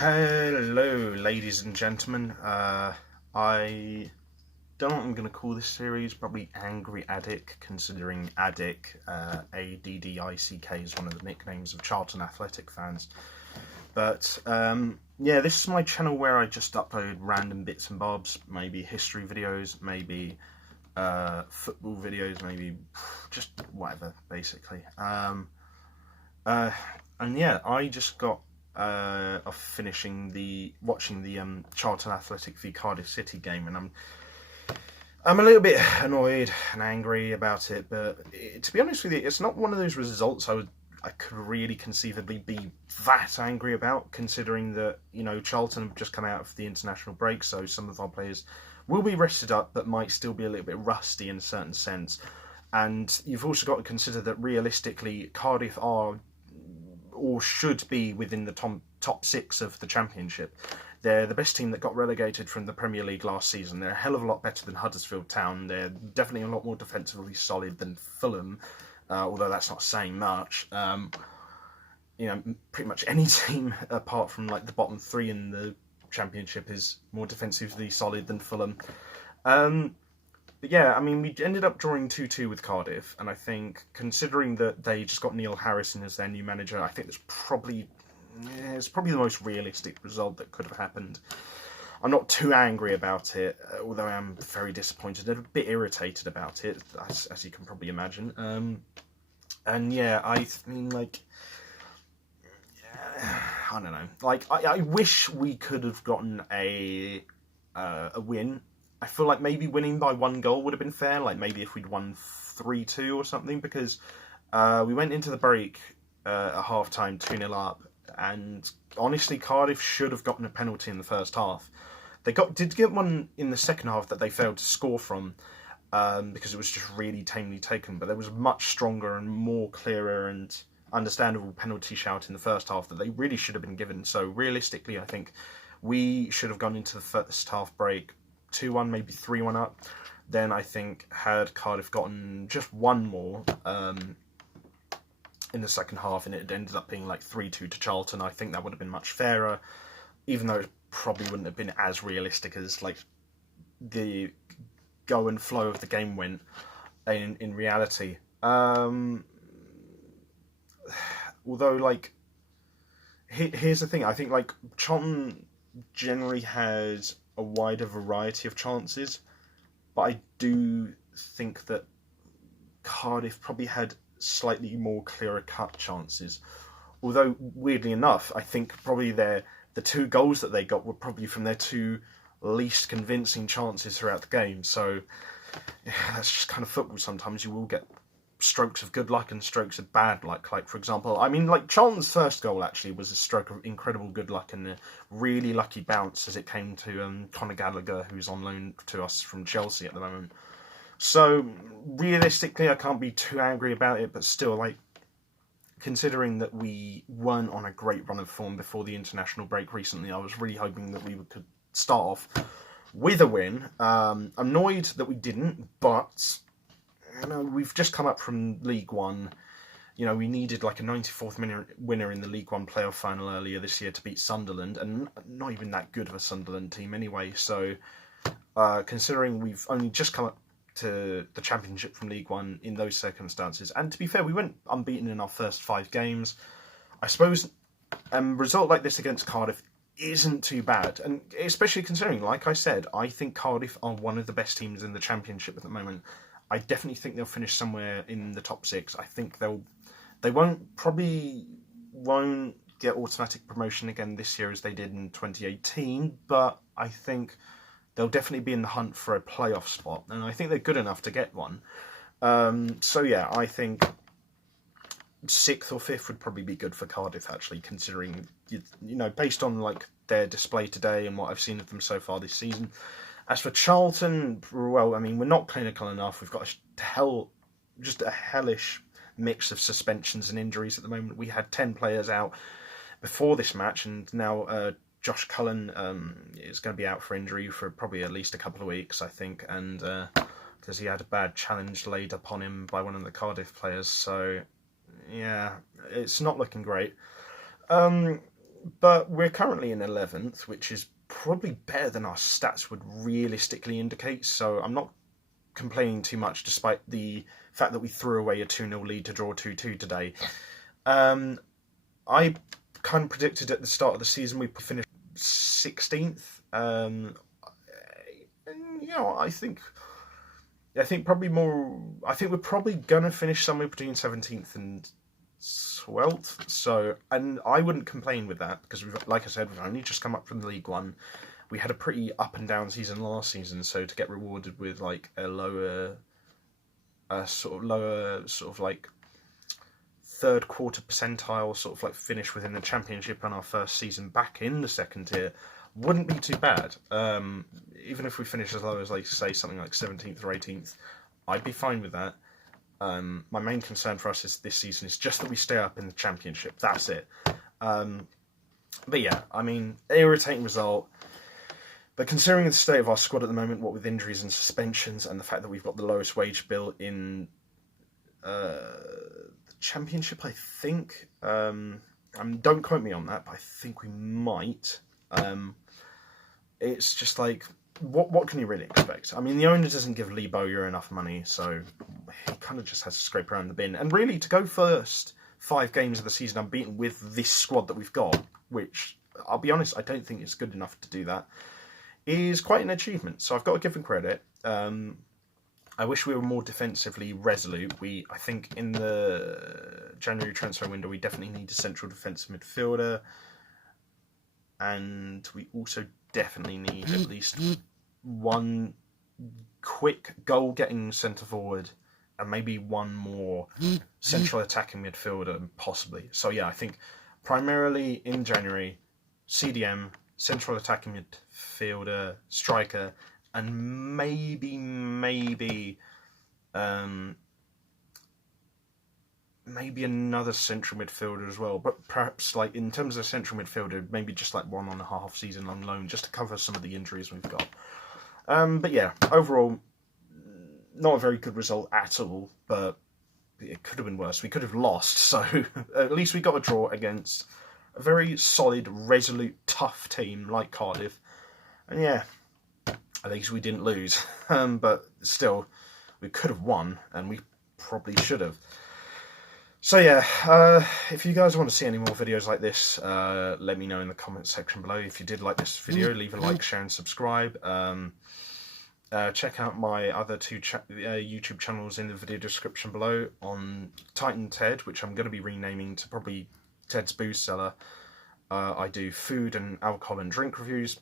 Hello, ladies and gentlemen. I don't know what I'm going to call this series. Probably Angry Addick, considering Addick, Addick, is one of the nicknames of Charlton Athletic fans. But yeah, this is my channel where I just upload random bits and bobs, maybe history videos, maybe football videos, maybe just whatever, basically. And yeah, I just got of watching the Charlton Athletic v Cardiff City game, and I'm a little bit annoyed and angry about it. But to be honest with you, it's not one of those results I could really conceivably be that angry about, considering that, you know, Charlton have just come out of the international break, so some of our players will be rested up, but might still be a little bit rusty in a certain sense. And you've also got to consider that realistically, Cardiff are, or should be, within the top six of the Championship. They're the best team that got relegated from the Premier League last season. They're a hell of a lot better than Huddersfield Town. They're definitely a lot more defensively solid than Fulham, although that's not saying much. You know, pretty much any team apart from like the bottom three in the Championship is more defensively solid than Fulham. But yeah, I mean, we ended up drawing 2-2 with Cardiff, and I think, considering that they just got Neil Harrison as their new manager, I think it's probably the most realistic result that could have happened. I'm not too angry about it, although I am very disappointed and a bit irritated about it, as you can probably imagine. And yeah, I mean, like, I don't know. Like, I wish we could have gotten a win. I feel like maybe winning by 1 goal would have been fair, like maybe if we'd won 3-2 or something, because we went into the break at half-time 2-0 up, and honestly, Cardiff should have gotten a penalty in the first half. They did get one in the second half that they failed to score from, because it was just really tamely taken, but there was a much stronger and more clearer and understandable penalty shout in the first half that they really should have been given. So realistically, I think we should have gone into the first half break 2-1, maybe 3-1 up. Then I think, had Cardiff gotten just one more in the second half, and it ended up being like 3-2 to Charlton, I think that would have been much fairer, even though it probably wouldn't have been as realistic as like the go and flow of the game went in reality. Although, like, here's the thing, I think like Charlton generally has a wider variety of chances, but I do think that Cardiff probably had slightly more clearer cut chances. Although, weirdly enough, I think probably the 2 goals that they got were probably from their 2 least convincing chances throughout the game. So yeah, that's just kind of football. Sometimes you will get strokes of good luck and strokes of bad luck. Like, for example, I mean, like, Charlton's first goal actually was a stroke of incredible good luck and a really lucky bounce as it came to Conor Gallagher, who's on loan to us from Chelsea at the moment. So realistically, I can't be too angry about it, but still, like, considering that we weren't on a great run of form before the international break recently, I was really hoping that we could start off with a win. Annoyed that we didn't, but you know, we've just come up from League One. You know, we needed like a 94th minute winner in the League One playoff final earlier this year to beat Sunderland, and not even that good of a Sunderland team anyway. So, considering we've only just come up to the Championship from League One in those circumstances, and to be fair, we went unbeaten in our first 5 games. I suppose a result like this against Cardiff isn't too bad, and especially considering, like I said, I think Cardiff are one of the best teams in the Championship at the moment. I definitely think they'll finish somewhere in the top 6. I think they probably won't get automatic promotion again this year as they did in 2018, but I think they'll definitely be in the hunt for a playoff spot, and I think they're good enough to get one. So yeah, I think 6th or 5th would probably be good for Cardiff, actually, considering, you know, based on like their display today and what I've seen of them so far this season. As for Charlton, well, I mean, we're not clinical enough. We've got just a hellish mix of suspensions and injuries at the moment. We had 10 players out before this match, and now Josh Cullen is going to be out for injury for probably at least a couple of weeks, I think, and because he had a bad challenge laid upon him by one of the Cardiff players. So yeah, it's not looking great. But we're currently in 11th, which is probably better than our stats would realistically indicate. So I'm not complaining too much, despite the fact that we threw away a 2-0 lead to draw 2-2 today. I kind of predicted at the start of the season we'd finish 16th. And, you know, I think probably more. I think we're probably gonna finish somewhere between 17th and 12th. So, and I wouldn't complain with that because like I said, we've only just come up from League One. We had a pretty up and down season last season, so to get rewarded with like a lower sort of like third quarter percentile sort of like finish within the Championship on our first season back in the second tier wouldn't be too bad. Even if we finish as low as, like, say, something like 17th or 18th, I'd be fine with that. My main concern for us this season is just that we stay up in the Championship. That's it. But yeah, I mean, irritating result. But considering the state of our squad at the moment, what with injuries and suspensions, and the fact that we've got the lowest wage bill in the Championship, I think. Don't quote me on that, but I think we might. It's just like, what can you really expect? I mean, the owner doesn't give Lee Bowyer enough money, so he kind of just has to scrape around the bin. And really, to go first 5 games of the season unbeaten with this squad that we've got, which, I'll be honest, I don't think it's good enough to do that, is quite an achievement. So I've got to give him credit. I wish we were more defensively resolute. I think in the January transfer window, we definitely need a central defensive midfielder. And we also definitely need at least one quick goal-getting centre-forward and maybe one more central attacking midfielder, possibly. So yeah, I think primarily in January, CDM, central attacking midfielder, striker, and maybe another central midfielder as well, but perhaps, like, in terms of central midfielder, maybe just like 1.5 season on loan, just to cover some of the injuries we've got. But yeah, overall, not a very good result at all, but it could have been worse. We could have lost, so at least we got a draw against a very solid, resolute, tough team like Cardiff. And yeah, at least we didn't lose. But still, we could have won, and we probably should have. So yeah, if you guys want to see any more videos like this, let me know in the comments section below. If you did like this video, leave a like, share and subscribe. Check out my other 2 YouTube channels in the video description below. On Titan Ted, which I'm going to be renaming to probably Ted's Booze Cellar. I do food and alcohol and drink reviews.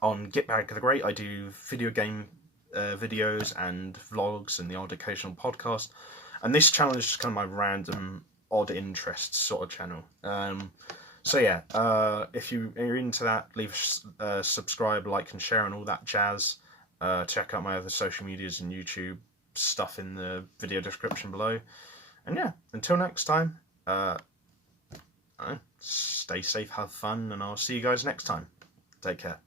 On Get Back the Great, I do video game videos and vlogs and the odd occasional podcast. And this channel is just kind of my random, odd interests sort of channel. So yeah, if you're into that, leave a subscribe, like and share and all that jazz. Check out my other social medias and YouTube stuff in the video description below. And yeah, until next time, stay safe, have fun, and I'll see you guys next time. Take care.